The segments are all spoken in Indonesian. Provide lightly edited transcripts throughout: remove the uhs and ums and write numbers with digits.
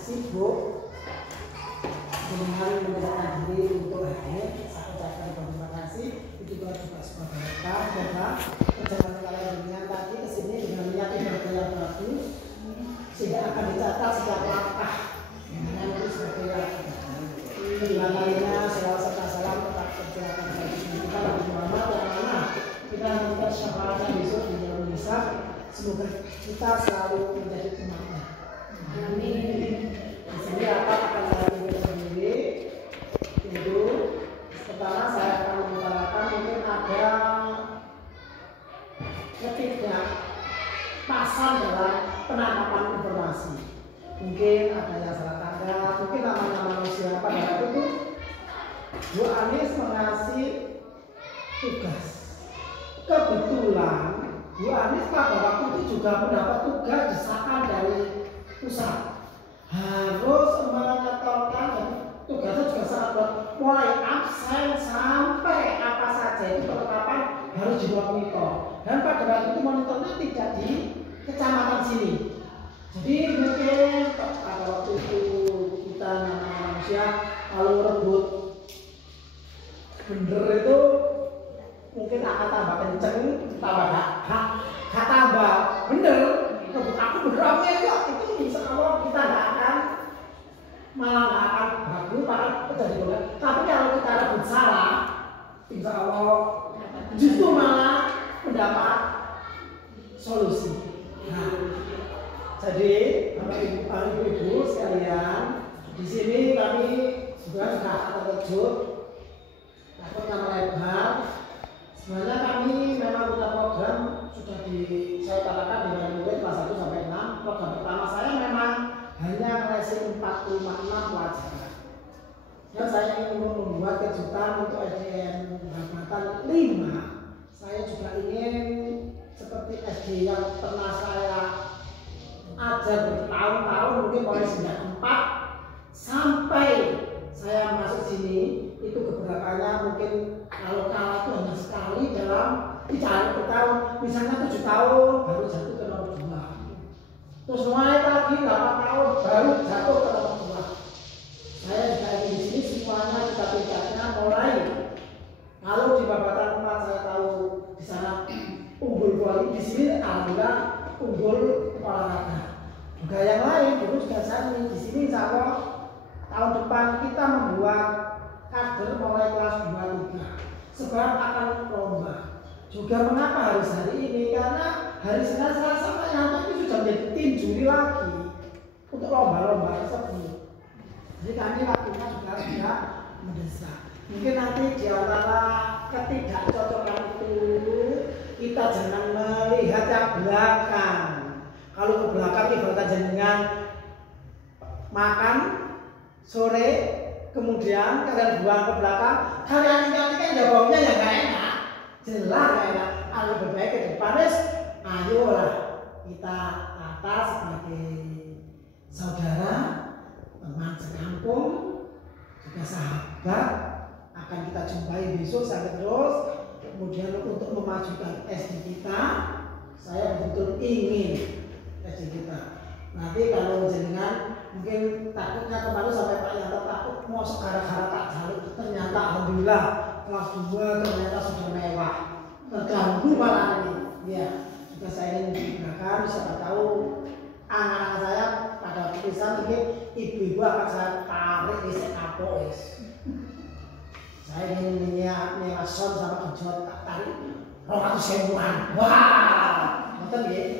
sibuk dengan menyerahkan diri untuk hadir. Saya ucapkan terima kasih. Itu juga sebuah berkah karena perjalanan kalian dengan tadi ke sini dengan niat ibadah yang bagus, sehingga akan dicatat setiap langkah dengan itu sebagai dengan lainnya. Selawat serta salam tetap perjalanan bagi kita Nabi Muhammad yang mana kita minta syafaatnya besok di dalam hisab. Semoga kita selalu menjadi umatnya. Amin. Di sini apa akan saya tinggal sendiri. Itu pertama saya akan mengutarakan mungkin ada ketidakpasan dalam penangkapan informasi. Mungkin ada yang salah tangkap, mungkin namanya manusia. Pada waktu itu Bu Anies mengasih tugas. Kebetulan Bu Anies pada waktu itu juga mendapat tugas desakan dari pusat. Harus menyetorkan, tugasnya juga sangat berat, mulai absen sampai apa saja itu perlengkapan harus dimonitor. Dan pada waktu itu monitornya tidak di kecamatan sini. Jadi mungkin pada waktu itu kita manusia kalau rebut bener itu mungkin akan tambah kenceng, tambah gak tambah bener. Rebut aku bener apa ya? Itu bisa kalau kita nggak akan malah nggak akan bagus, malah terjadi bola. Tapi kalau kita rebut salah, insya Allah justru malah mendapat solusi. Nah, jadi Bapak Ibu sekalian, di sini kami sudah terkejut, takutnya melebar. Sebenarnya kami memang punya program sudah saya katakan di murid kelas 1 sampai 6. Program pertama saya memang hanya ngasih 456 pelajaran. Dan saya ingin membuat kejutan untuk SDN Hambatan 5. Saya juga ingin seperti SD yang pernah saya ajar bertahun-tahun, mungkin mulai sejak 4 sampai saya masuk sini itu keberakaannya mungkin kalau kalah itu hanya sekali dalam 3 tahun, misalnya 7 tahun baru jatuh ke nomor 2, terus naik lagi 8 tahun baru jatuh ke nomor 2. Saya juga ingin di sini semuanya kita tingkatnya mulai. Kalau di Babatan 4 saya tahu di sana unggul voli, di sini alhamdulillah unggul olahraga. Juga yang lain dulu juga saya di sini insya Allah tahun depan kita membuat kader mulai kelas 2-3 sebab akan lomba. Juga mengapa harus hari ini? Karena hari Senin, Selasa, Rabu itu sudah menjadi tim juri lagi untuk lomba-lomba tersebut. Jadi kami waktunya juga sudah mendesak. Mungkin nanti di antara ketidakcocokan itu kita jangan melihat yang belakang. Kalau ke belakang ibarat jenengan makan sore, kemudian kalian buang ke belakang, kalian ingat-ingat ya baunya ya gak enak, jelas gak enak. Lebih baik ke depan, ayolah kita atas sebagai saudara, teman sekampung, juga sahabat, akan kita jumpai besok sampai terus. Kemudian untuk memajukan SD kita, saya betul-betul ingin SD kita. Nanti kalau jenengan mungkin takutnya kemarin sampai Pak Yanto takut mau sekarang-karang tak jaluk, ternyata alhamdulillah kelas 2 ternyata sudah mewah, terganggu malah ini. Ya, juga saya ingin menggunakan, siapa tahu anak-anak saya pada tulisan mungkin ibu-ibu akan saya tarik di sekapok. Saya ingin nyewa son sama kijot tak tarik 200.000-an. Wah, betul ya.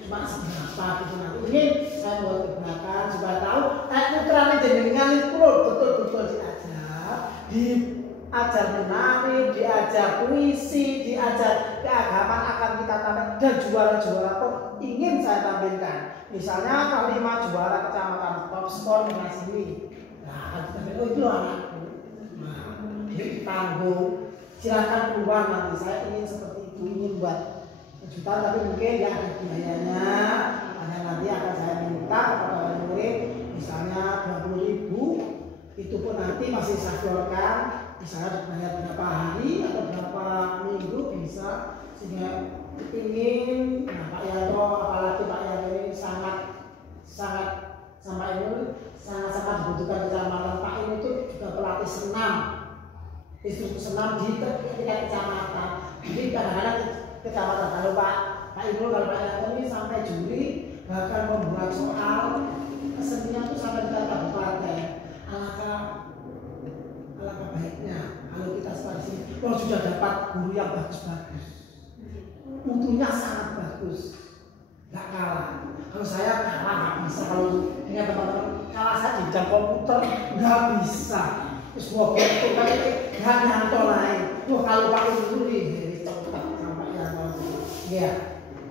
Cuma seberapa gitu nanti. Ini saya buat keberatan supaya tahu putranya jenengan itu betul-betul diajar menari, diajar puisi, diajar keagamaan akan kita tampilkan, dan juara-juara pun ingin saya tampilkan. Misalnya kalimat juara kecamatan top skor dengan sini. Nah, kita bilang itu anakku. Nah, ditanggung. Silakan keluar nanti. Saya ingin seperti itu, ingin buat kejutan, tapi mungkin ya ada biayanya. Hanya nanti akan saya minta kepada para murid, misalnya 20.000, itu pun nanti masih saya keluarkan, misalnya dibayar berapa hari atau berapa minggu bisa, sehingga ingin. Nah, Pak Yanto, apalagi Pak Yanto ini sangat sama ini instruktur senam di tingkat kecamatan. Jadi kadang-kadang kecamatan kalau Pak Ibnu, kalau Pak Yanto ini sampai juri bahkan membuat soal kesenian itu sampai tingkat kabupaten. Alangkah baiknya kalau kita seperti sini, kalau sudah dapat guru yang bagus-bagus, mutunya sangat bagus, nggak kalah. Kalau saya kalah nggak bisa, kalau ingat teman-teman kalah saya di bidang komputer nggak bisa. Terus mau itu kan nggak nyantol lain. Wah kalau pakai dulu nih cepat sampai yang ya.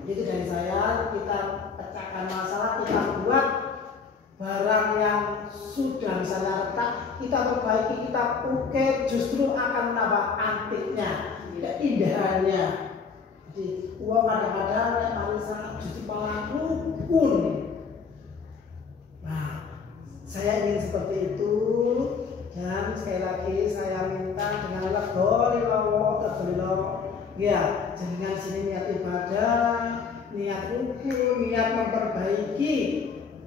Itu dari saya, kita pecahkan masalah, kita buat barang yang sudah misalnya retak, kita perbaiki, kita ukir, justru akan menambah antiknya, keindahannya. Jadi uang kadang-kadang paling sangat justru malah rukun. Nah, saya ingin seperti itu. Dan sekali lagi saya minta dengan legori lawo ya, dengan sini niat ibadah, niat rukun, niat memperbaiki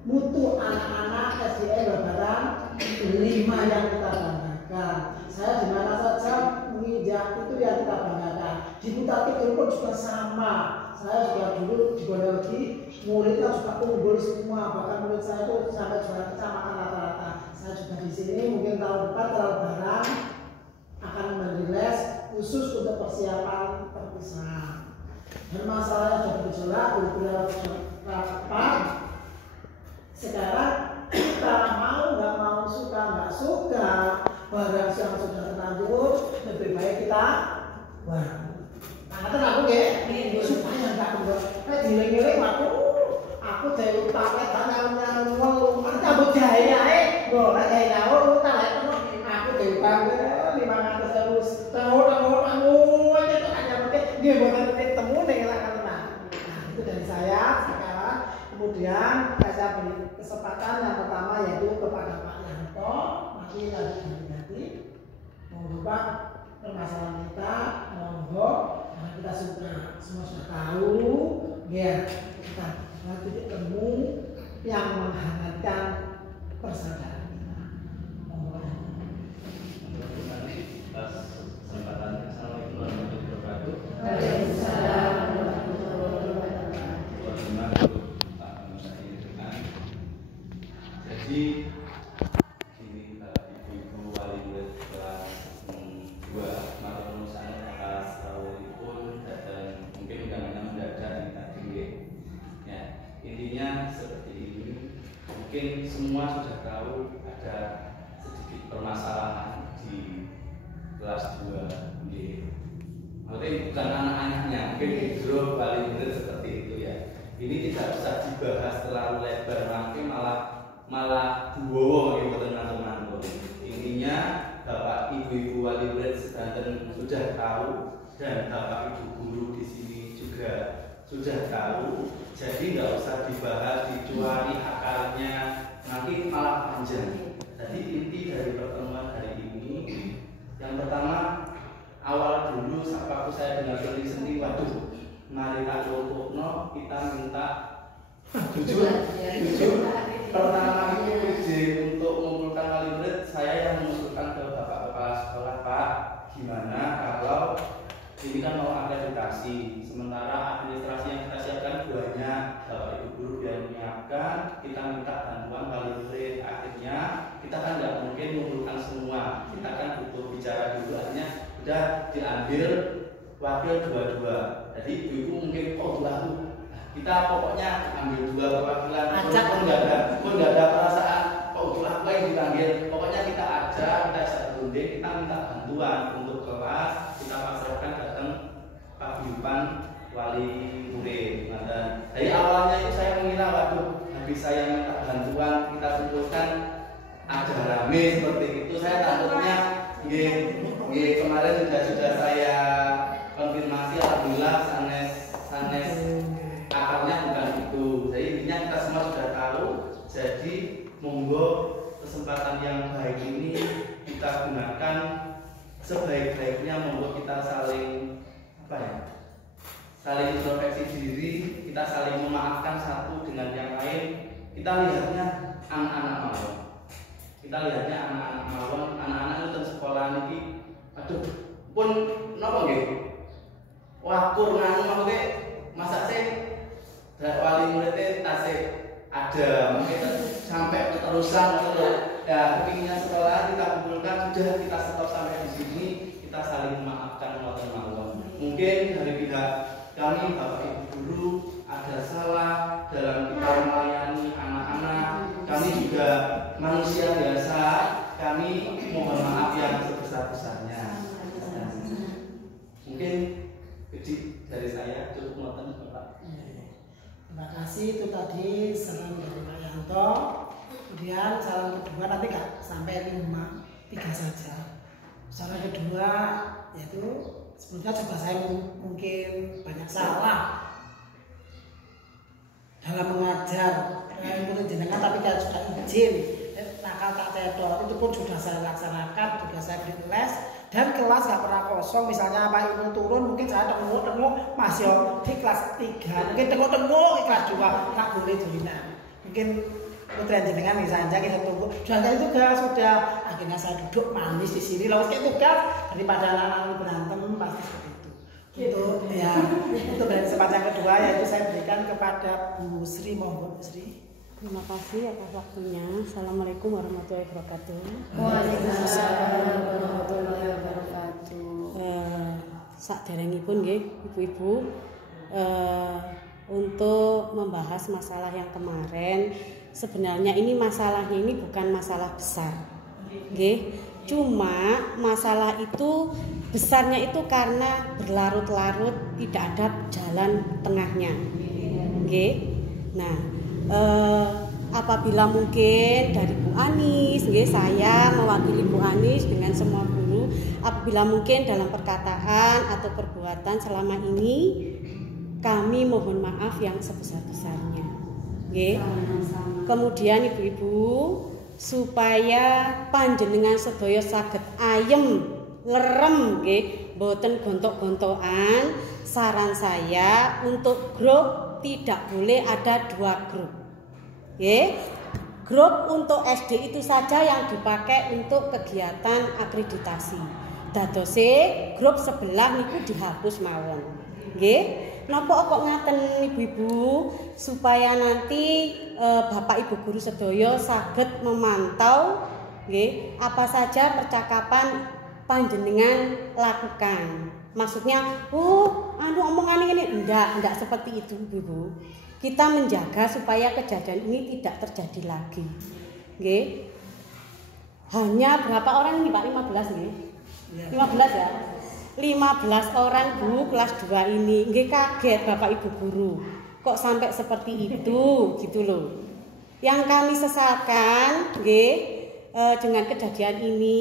mutu anak-anak SDN Lebaran 5 yang kita banggakan. Saya di mana saja menginjak itu yang kita banggakan. Di Putar Kidul pun juga sama. Saya juga dulu di Gondelgi, muridnya juga unggul semua. Bahkan murid saya itu sampai juara kecamatan rata-rata. Saya juga di sini mungkin tahun depan Lebaran akan memberi les khusus untuk persiapan perpisahan. Dan masalahnya sudah bergejolak, berbeda apa? Sekarang kita mau nggak mau, suka nggak suka, barang yang sudah terlanjur lebih baik kita wah. Nah, aku ya, supaya nggak keluar. Giling-giling aku jadi utangnya tangan uang, aku cabut jaya boleh kayak jauh, tak aku diutangnya 500.000 tahun aja itu hanya mungkin dia bukan temu nih lah karena. Nah itu dari saya sekarang. Kemudian saya beri kesempatan yang pertama yaitu kepada Pak Yanto, nanti ganti monggo Pak, permasalahan kita monggo, karena kita semua sudah tahu ya, kita nanti ketemu yang menghangatkan persaudaraan kita. Monggo. Assalamualaikum warahmatullahi wabarakatuh. Waalaikumsalam. Jadi ini ibu-ibu wali murid kelas 2 malam saya kelas pun dan mungkin undangannya mendadak tadi ya, intinya seperti ini. Mungkin semua sudah tahu ada sedikit permasalahan di kelas 2 mungkin bukan anak-anaknya, mungkin di grup wali murid seperti itu ya. Ini tidak bisa dibahas terlalu lebar, nanti malah buwowo gitu teman-teman. Intinya Bapak Ibu wali murid sedanten sudah tahu dan Bapak Ibu guru di sini juga sudah tahu. Jadi nggak usah dibahas, dicuali akarnya, nanti malah panjang. Jadi inti dari pertemuan hari ini, yang pertama awal dulu waktu saya dengar seni, waduh, mari tak lupukno, kita minta jujur pertama itu izin untuk mengumpulkan wali murid. Saya yang mengusulkan ke Bapak Kepala Sekolah, Pak, gimana kalau ini kan mau akreditasi, sementara administrasi yang kita siapkan banyak, Bapak Ibu guru biar menyiapkan, kita minta bantuan wali murid. Akhirnya kita kan nggak mungkin mengumpulkan semua, kita kan butuh bicara dulu, akhirnya udah diambil wakil dua-dua. Jadi ibu-ibu mungkin kita pokoknya ambil 2 perwakilan, pun nggak ada perasaan aku yang dipanggil, pokoknya kita ajak, kita berunding, kita minta bantuan untuk kelas, kita pasrahkan datang paguyuban wali murid. Dan dari awalnya itu saya mengira waduh, habis saya minta bantuan kita kumpulkan ada rame seperti itu, saya takutnya kemarin sudah saya konfirmasi, alhamdulillah sanes akarnya bukan itu. Jadi intinya kita semua sudah tahu. Jadi monggo kesempatan yang baik ini kita gunakan sebaik-baiknya. Monggo kita saling saling introspeksi diri, kita saling memaafkan satu dengan yang lain. Kita lihatnya anak-anak mawon. Anak-anak itu sekolah ini Aduh, pun napa nggih? Wakur nganu maksudnya masa sih wali muridnya tasik ada mungkin sampai keterusan terus ya kepinginnya setelah kita kumpulkan sudah kita stop sampai di sini, kita saling memaafkan wonten mawon. Mungkin dari pihak kami Bapak Ibu guru ada salah dalam kita melayani anak-anak, kami juga manusia biasa, kami mohon maaf yang sebesar-besarnya. Mungkin dari saya cukup ngoten Bapak. Terima kasih, itu tadi salam dari Pak Yanto. Kemudian salam kedua nanti nggak sampai 5, 3 saja. Salam kedua yaitu sebetulnya juga saya mungkin banyak salah dalam mengajar menurut jenengan, tapi kalau sudah izin nakal tak cedok itu pun sudah saya laksanakan, sudah saya beri les. Dan kelas gak pernah kosong, misalnya Pak Ibu turun mungkin saya tengok masih di kelas 3, mungkin tengok di kelas 2, tak boleh durinan. Mungkin putra jenengan bisa aja kita tunggu. Dan juga sudah akhirnya saya duduk manis di sini, lalu kayak tugas daripada anak-anak berantem pasti seperti itu. Untuk ya untuk dari sepanjang kedua yaitu saya berikan kepada Bu Sri, mohon Bu Sri. Terima kasih atas waktunya. Assalamualaikum warahmatullahi wabarakatuh. Waalaikumsalam warahmatullahi wabarakatuh. Saderengipun nggih Ibu-ibu, untuk membahas masalah yang kemarin, sebenarnya ini masalahnya ini bukan masalah besar. Nggih. Cuma masalah itu besarnya itu karena berlarut-larut tidak ada jalan tengahnya. Nggih. Nah, apabila mungkin dari Bu Anis, saya mewakili Bu Anis dengan semua guru, apabila mungkin dalam perkataan atau perbuatan selama ini kami mohon maaf yang sebesar-besarnya. Kemudian ibu-ibu, supaya panjenengan sedaya saged ayem lerem boten gontok-gontokan, saran saya untuk grup tidak boleh ada 2 grup. Grup untuk SD itu saja yang dipakai untuk kegiatan akreditasi. Dadose grup sebelah niku dihapus mawon. Napa kok ngaten ibu-ibu, supaya nanti Bapak Ibu guru sedaya saged memantau apa saja percakapan panjenengan lakukan. Maksudnya, omongan ini enggak seperti itu, Bu. Kita menjaga supaya kejadian ini tidak terjadi lagi. Nggih. Hanya berapa orang ini, Pak? 15 nggih. 15 ya. 15 orang, Bu, kelas 2 ini. Nggih kaget Bapak Ibu guru. Kok sampai seperti itu, gitu loh. Yang kami sesalkan, nggih, dengan kejadian ini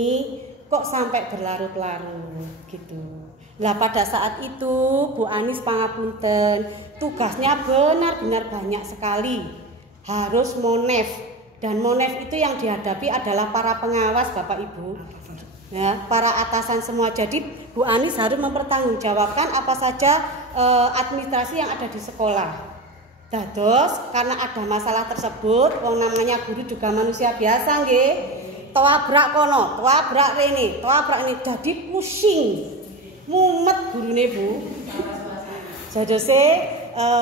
kok sampai berlarut-larut gitu. Lah pada saat itu Bu Anis pangapunten, tugasnya benar-benar banyak sekali. Harus monef, dan monef itu yang dihadapi adalah para pengawas Bapak Ibu. Ya, para atasan semua. Jadi Bu Anis harus mempertanggungjawabkan apa saja administrasi yang ada di sekolah. Dados karena ada masalah tersebut, wong namanya guru juga manusia biasa nggih. Toabrak kono, toabrak rene, toabrak ini, jadi pusing. Mumet gurune Bu. Jadose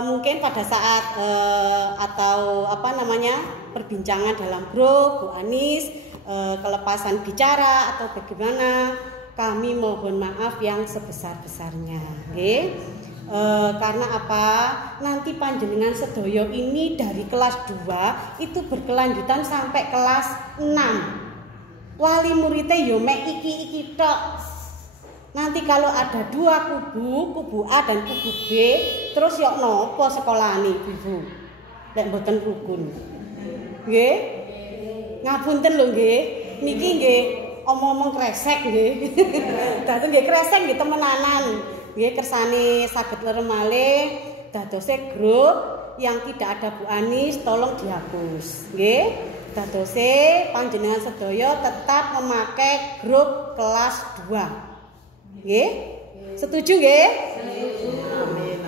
mungkin pada saat atau perbincangan dalam grup Bu Anis kelepasan bicara atau bagaimana, kami mohon maaf yang sebesar-besarnya, nggih. Karena apa? Nanti panjenengan sedoyo ini dari kelas 2 itu berkelanjutan sampai kelas 6. Wali muridnya yo mek iki tok. Nanti kalau ada 2 kubu A dan kubu B, terus yok nopo sekolahane Ibu? Lek mboten rukun. Nggih? Ngapunten lho nggih. Niki nggih omong-omong kresek nggih. Dadi nggih kresek nggih temenanan. Nggih kersane saged lerem malih, dadose grup yang tidak ada Bu Anis tolong dihapus. Nggih. Dadose panjenengan sedaya tetap memakai grup kelas 2. Nggih? Setuju nggih? Setuju. Amin.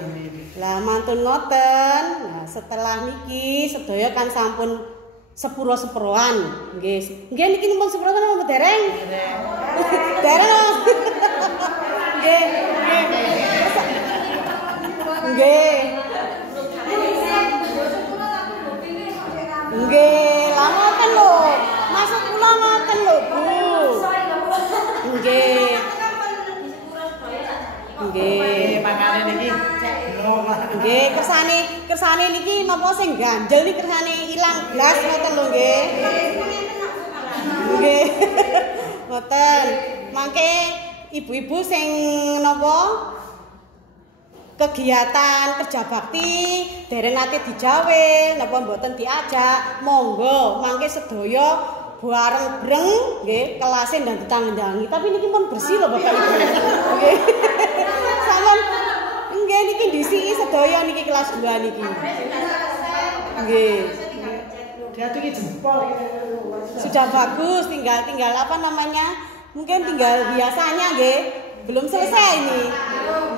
Lah mantun ngoten. Nah, setelah niki sedaya kan sampun sepuro-sepuroan nggih. Nggih niki numpun sepuro napa dereng? Dereng. Nggih. Nggih. Nggih, lha ngoten lho. Maksud kula ngoten lho, Bu. Nggih. Nggih, makane niki nggih, kersane niki napa sing ganjel niki kersane ilang blas ngoten lho nggih. Nggih. Ngoten. Mangke ibu-ibu sing napa kegiatan kerja bakti dereng nate dijawe napa mboten diajak, monggo mangke sedaya bareng breng nggih kelase dan ditanggangi. Tapi niki pun bersih lho Bapak Ibu. Nggih. Sampun nggih niki disiki sedaya niki kelas 2 niki. Nggih. dia tuh iki jempol iki. Sudah bagus, tinggal apa namanya? Mungkin tinggal biasanya nggih. Belum selesai ini.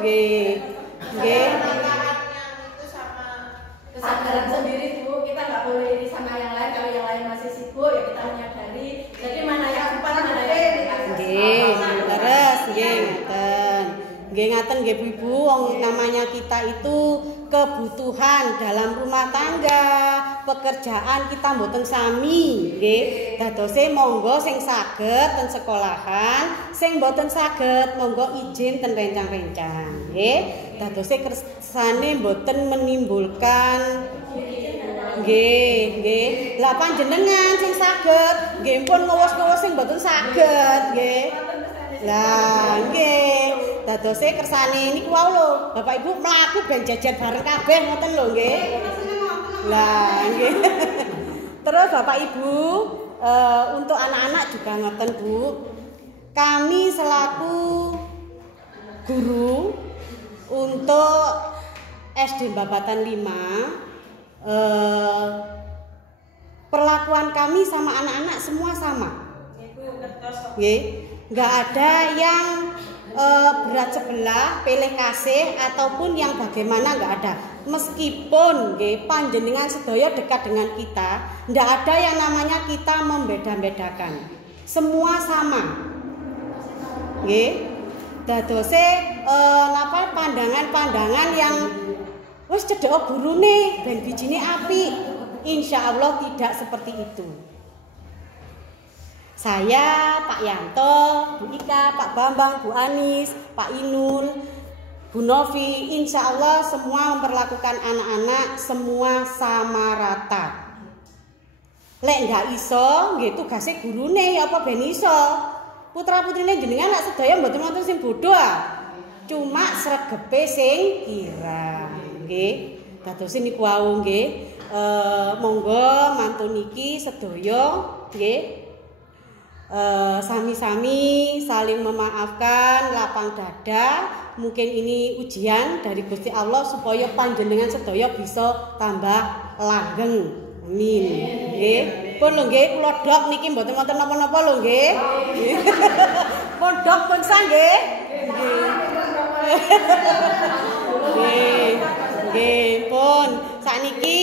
Nggih. Nggih. Kesadaran sendiri Bu, kita nggak boleh ini sama yang lain. Kalau yang lain masih sibuk ya kita menyadari. Jadi mana yang sempat, mana yang tidak. Nggih, leres nggih ngaten. Nggih ngaten nggih Bu-ibu, wong namanya kita itu kebutuhan dalam rumah tangga, pekerjaan kita mboten sami, nggih. Dadose monggo sing saged ten sekolahan, sing mboten saged monggo izin ten rencang-rencang, nggih. Dadose kersane mboten menimbulkan nggih. Lah panjenengan sing saged nggih pun ngowos-ngowos sing mboten saged, nggih. Lah nggih. Dadose kersane niku wau lho, Bapak Ibu mlaku ben jajan bareng kabeh ngoten lho nggih. Lah nggih. Terus Bapak Ibu untuk anak-anak juga ngoten Bu. Kami selaku guru untuk SD Babatan 5 perlakuan kami sama anak-anak semua sama. Nggih. Enggak ada yang berat sebelah, pilih kasih ataupun yang bagaimana enggak ada. Meskipun nggih panjenengan sedaya dekat dengan kita, enggak ada yang namanya kita membeda-bedakan. Semua sama. Nggih. Dadose napa pandangan-pandangan yang wis cedhek gurune ben bijine apik. Insyaallah tidak seperti itu. Saya, Pak Yanto, Bu Ika, Pak Bambang, Bu Anis, Pak Inul, Bu Novi, insya Allah semua memperlakukan anak-anak semua sama rata. Lek nggak iso, nggih tugasé gurune ya apa ben iso. Putra-putrine jenengan lak sedaya mboten wonten sing bodho cuma sregepe sing kira. Nggih. Dadose niku wau nggih. Monggo mantun niki sedaya nggih. Sami-sami saling memaafkan, lapang dada. Mungkin ini ujian dari Gusti Allah supaya panjenengan sedaya bisa tambah langgeng. Amin. Nggih. Pun lho nggih kula dok niki mboten wonten napa-napa lho nggih. Pun dok pun sang nggih. Nggih. Nggih, pun sakniki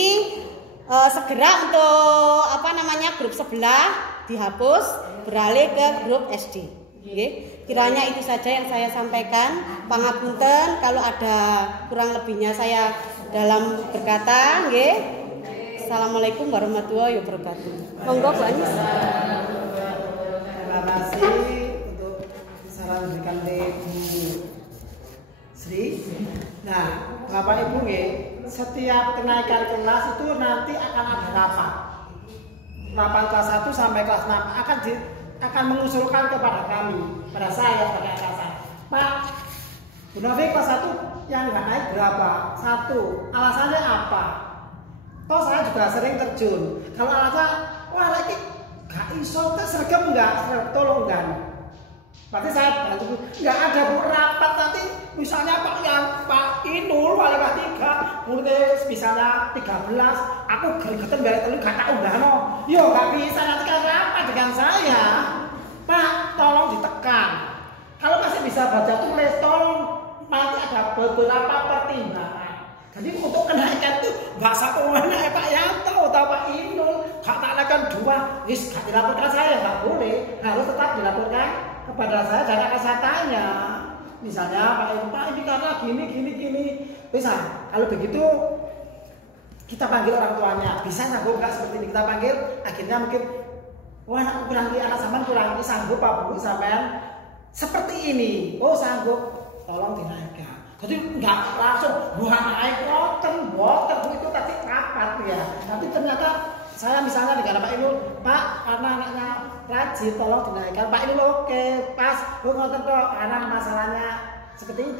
segera untuk apa namanya grup sebelah dihapus, beralih ke grup SD. Nggih. Kiranya itu saja yang saya sampaikan. Pangapunten kalau ada kurang lebihnya saya dalam berkata, nggih. Assalamualaikum warahmatullahi wabarakatuh. Monggo Bu Anis. Terima kasih untuk saran diberikan oleh Bu Sri. Nah, Bapak Ibu nggih, setiap kenaikan kelas itu nanti akan ada rapat. Rapat kelas 1 sampai kelas 6 akan mengusulkan kepada kami, pada saya sebagai atasan. Pak, Bu Novi kelas 1 yang nggak naik berapa? 1. Alasannya apa? Toh saya juga sering terjun. Kalau alasan, wah lagi gak iso ke sergap enggak, tolong enggak. Berarti saya bantu. Enggak ada Bu rapat nanti. Misalnya Pak Inul wali kelas 3, mulai misalnya 13, aku gergeten balik telu gak tahu no. Yo gak bisa nanti kan rapat dengan saya. Pak, tolong ditekan. Kalau masih bisa baca tulis, tolong nanti ada beberapa pertimbangan. Jadi untuk kenaikan itu bahasa umumnya Pak Yanto atau Pak Inul gak tak naikkan 2, wis gak dilaporkan saya, nggak boleh, harus tetap dilaporkan kepada saya dan akan saya tanya. Misalnya Pak ini karena gini, bisa. Kalau begitu kita panggil orang tuanya, bisa sanggup nggak seperti ini kita panggil, akhirnya mungkin wah anak sampean kurang sanggup Pak Bu sampean seperti ini, oh sanggup, tolong dinaikkan. Jadi nggak langsung buah naik water Bu itu tadi rapat ya. Nanti ternyata saya misalnya dengan Pak Inul, Pak karena anaknya rajin tolong dinaikkan. Pak Inul oke pas, Bu ngoten kok, karena masalahnya seperti itu.